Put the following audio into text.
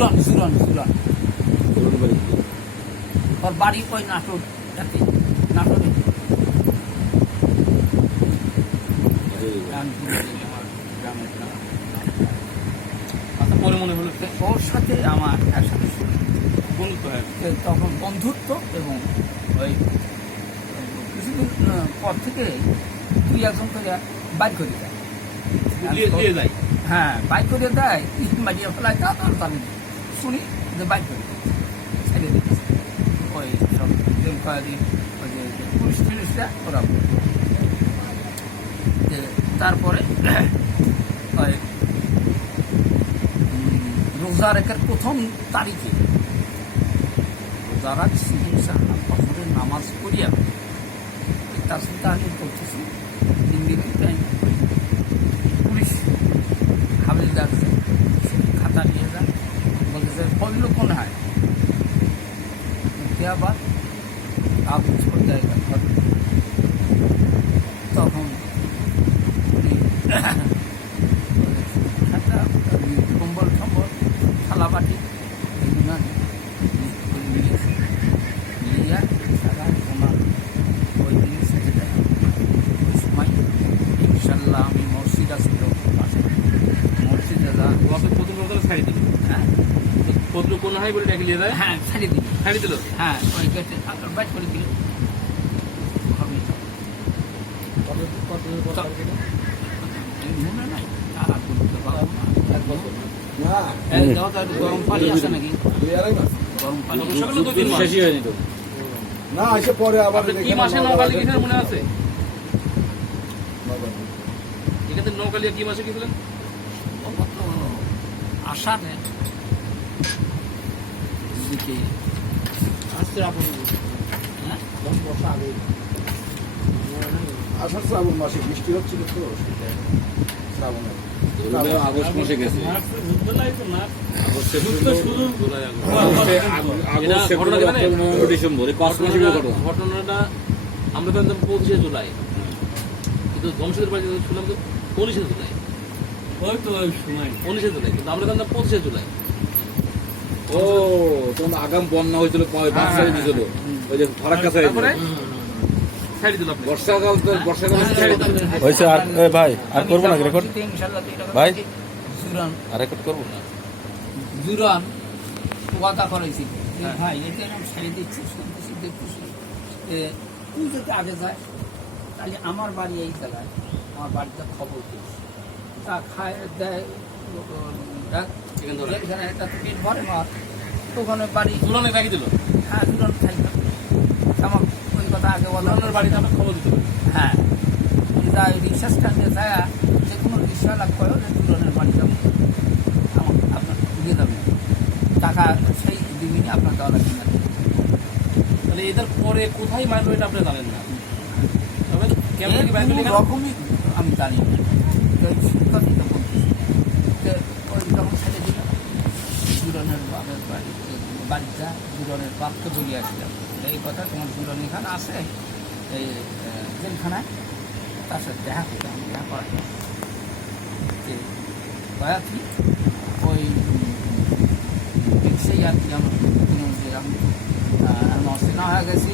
জুরন জুরন জুরন ওর বাড়ি ওই নাটোর যাতে নাটোরে পরে মনে হলো ওর সাথে আমার একসাথে বন্ধুত্ব হয় তখন বন্ধুত্ব এবং ওই কিছুদিন পর থেকে দুই একজন করে বাইক করে দেয় দিয়ে যায়। হ্যাঁ বাইক করে দেয় মারিয়ে ফেলায় তা তো আমি শুনি যে বাইক করে ছেড়ে দিচ্ছে ওই সব কয়েকদিন ওই যে পুলিশ টুলিশরা ওরা তারপরে ওই রোজার একের প্রথম তারিখে রোজার ফজরের নামাজ পড়িয়া তার সাথে আমি করতেছি তিন দিন টাইম পুলিশ হাবিলদার খাতা নিয়ে যান বলতেছে ফজল কোন হয় আবার আপনি ছোট জায়গা তখন খাতা কম্বল টম্বল থালাবাটি এগুলো নিয়ে সারা ওনার ওই দিনে সেটে দেয় ওই সময় ইনশাল্লাহ আমি মসজিদ আসছিল মসজিদে যা প্রথম কথা ছাড়ি দিল। হ্যাঁ ফজলু কোন হয় বলে ডেকে নিয়ে যায়। হ্যাঁ ছাড়ি দিল ছাড়ি দিল। হ্যাঁ ওই গেটে বাইট করে দিল মনে নাই গরম পানি আছে নাকি গরম পানি সকালে 2-3 মাস শেষই হয়নি তো না এসে পরে আবার আপনি কি মাসে নৌকালি গেছিলেন মনে আছে? এখান থেকে নৌকালিয়া কি মাসে গেছিলেন? আষাঢ়ে দিকে আসতে আপনি বর্ষা আগে আষাঢ় শ্রাবণ মাসে বৃষ্টি হচ্ছিল তো শ্রাবণে আগস্ট মাসে গেছে ডিসেম্বর 5 মাসে ঘটনাটা আমরা জানতাম 25শে জুলাই, কিন্তু ধ্বংসের বাড়ি শুনলাম তো 19শে জুলাই। ওই তো ওই সময় 19শে জুলাই, কিন্তু আমরা জানতাম 25শে জুলাই। ও তখন আগাম বন্যা হয়েছিল, বাচ্চাই দিয়েছিল ওই যে ফারাক্কা সাইড। ছাড়ি দিল আপনি। বর্ষাকাল তো বর্ষাকালে ছাড়ি দিল। হয়েছে আর ভাই আর করবো না রেকর্ড ভাই জুরান আর রেকর্ড করবো না জুরান ওয়াদা করেছি ভাই এটা আমি ছেড়ে দিচ্ছি শুনতেছি দেখতেছি তুই যদি আগে যায় তাহলে আমার বাড়ি এই জায়গায়, আমার বাড়িতে খবর দিস তা খায় দেয় এখানে একটা পেট ভরে মার ওখানে বাড়ি জুলানে রেখে দিল। হ্যাঁ জুরান খাইবে আমার ওই কথা আগে বলা জুলানের বাড়িতে আপনার খবর দিতে হবে। হ্যাঁ যাই রিসার্চ টানতে যায় যে কোনো রিক্সা লাভ করে জুরানের বাড়ি যাবো আমার আপনার দিয়ে যাবে টাকা সেই দিবিনি আপনার দেওয়া লাগবে না। তাহলে এদের পরে কোথায় মারলো এটা আপনি জানেন না, তবে কেমন কি বাইক নিয়ে গেল? রকমই আমি জানি না কথাই তো বলতেছি ওই যখন ছেড়ে দিল জুরানের বাপের বাড়িটা জুরানের বাপকে বলিয়ে আসলাম এই কথা তোমার জুরান এখানে আছে এই জেলখানায় তার সাথে দেখা করতাম দেখা করা যে কি ওই সেই আর কি আমার আমি অচেনা হয়ে গেছি।